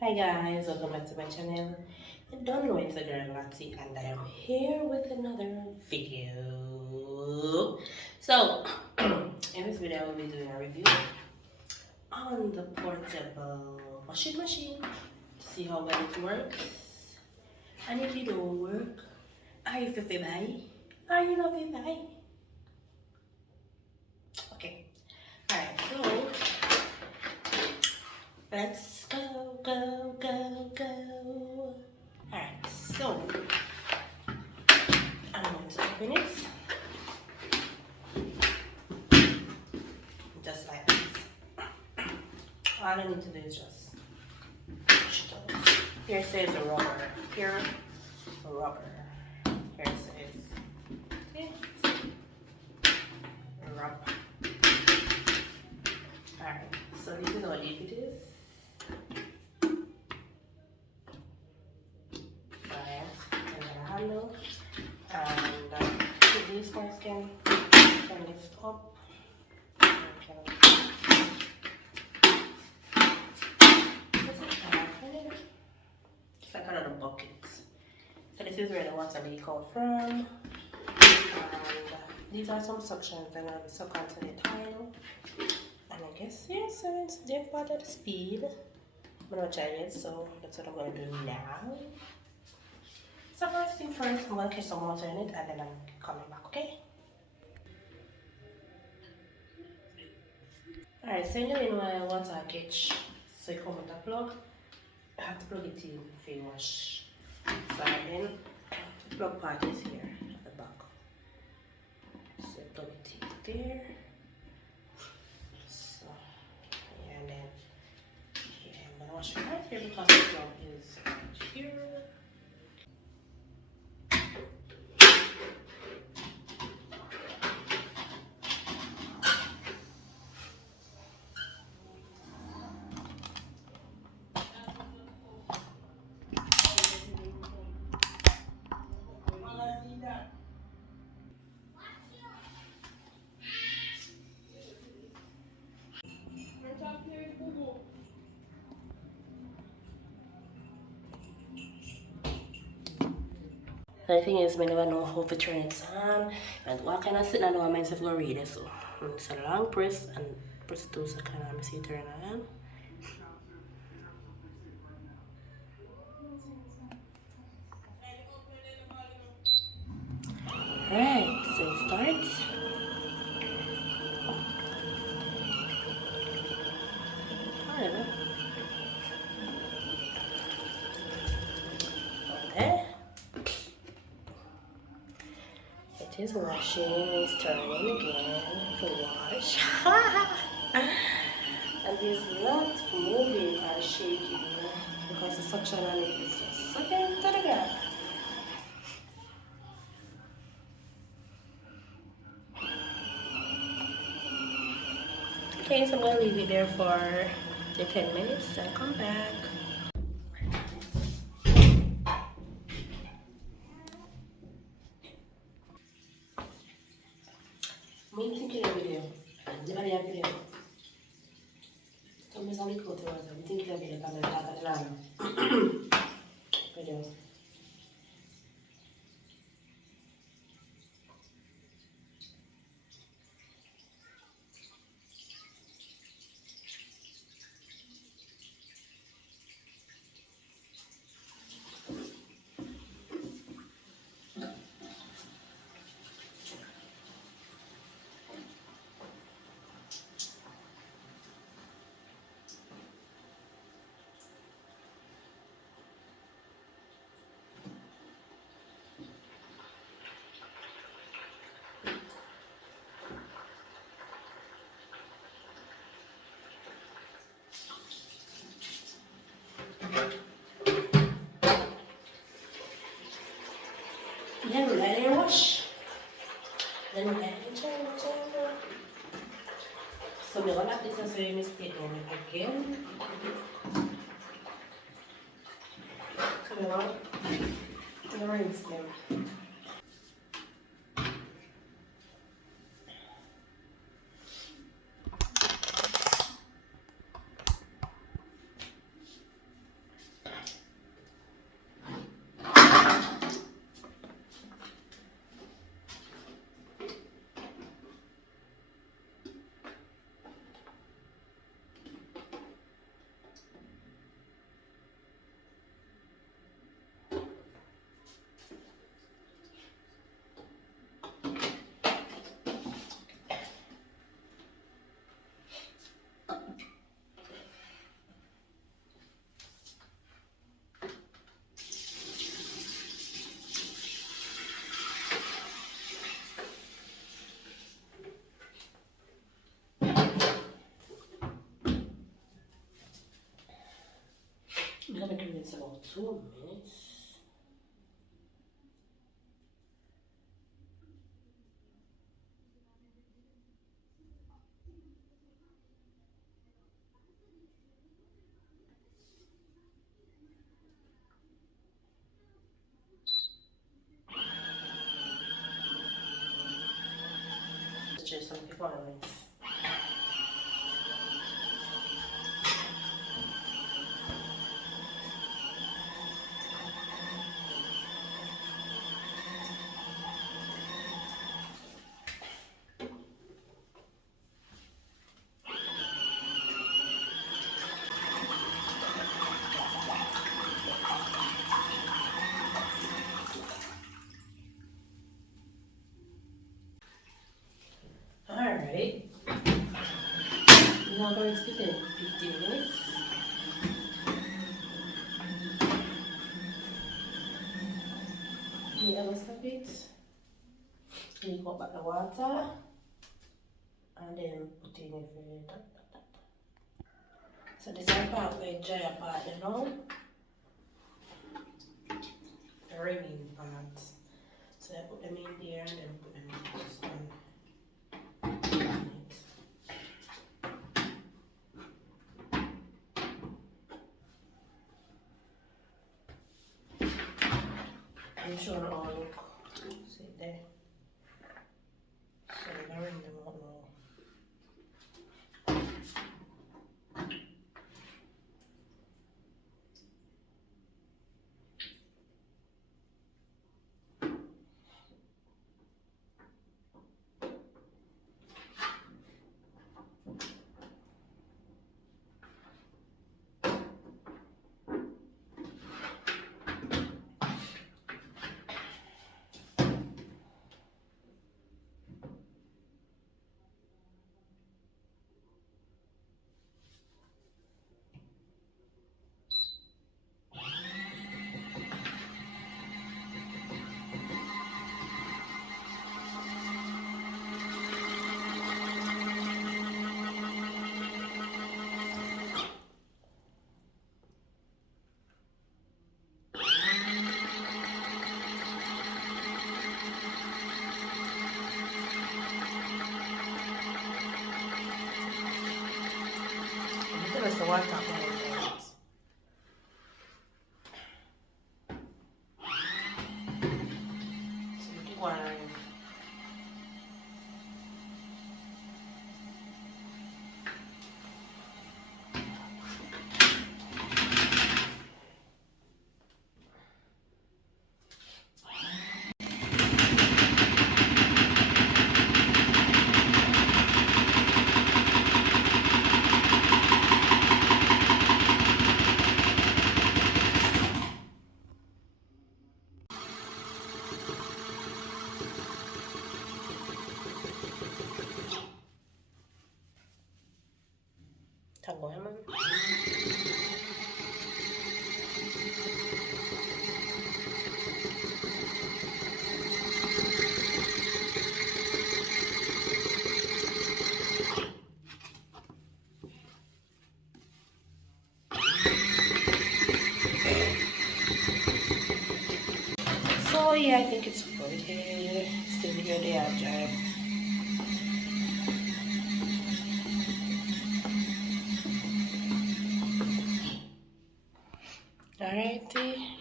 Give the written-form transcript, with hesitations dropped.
Hi guys, welcome back to my channel. I don't know, it's a girl Lati and I am here with another video. So in this video I will be doing a review on the portable washing machine to see how well it works. And if it don't work, are you fit buy? Are you not fit buy? Okay. Alright, so let's go. Alright, so I'm going to open it just like this. All I need to do is just push it out. Here says rubber. Here, rubber. Here says, see? Rubber. Alright, so this is how deep it is. Alright, and then a handle. And these guys can lift up. It's like another bucket. So this is where the water leak out from. And these are some suctions that are suck onto the tile. And I guess yes, so it's different at the speed. I'm not trying it, so that's what I'm gonna do now. So first thing first, I'm gonna catch some water in it and then I'm coming back, okay? Alright, so anyway, my water catch, so you come with the plug. I have to plug it in for you wash. So then the plug part is here at the back. So plug it in there. So yeah, and then yeah, I'm gonna wash it right here because the plug is right here. The thing is, I never know how to turn it on and what kind of sitting I know I myself go read it. So it's a long press and press it to so kind of see turn on. Right, so it starts. Alright. Okay. It is washing, it's turning again to wash. And it's not moving or shaking because the suction on it is just sucking to the ground. Okay, so I'm gonna leave it there for the 10 minutes and come back. Muy thinking of video. Di ba niya video? Ito may sabi ko, ito may thinking of video kami nakakatalan. Video. Then we let it wash. Then we let it change. So I'm gonna this as a mistake again. So I'm gonna rinse them. I'm gonna make it about 2 minutes. Just some requirements. Alright, now going to be 15 minutes. The other step it, you got back the water and then put in your food. So this is the part where dry part, you know, the remaining parts. So I put them in there and then put them in this one. I'm sure it all look, see it there. So I'm gonna ring them out now. There's the water on it. So you keep watering. Tango, man. So yeah, I think it's pretty. Still here they are dry. Alrighty.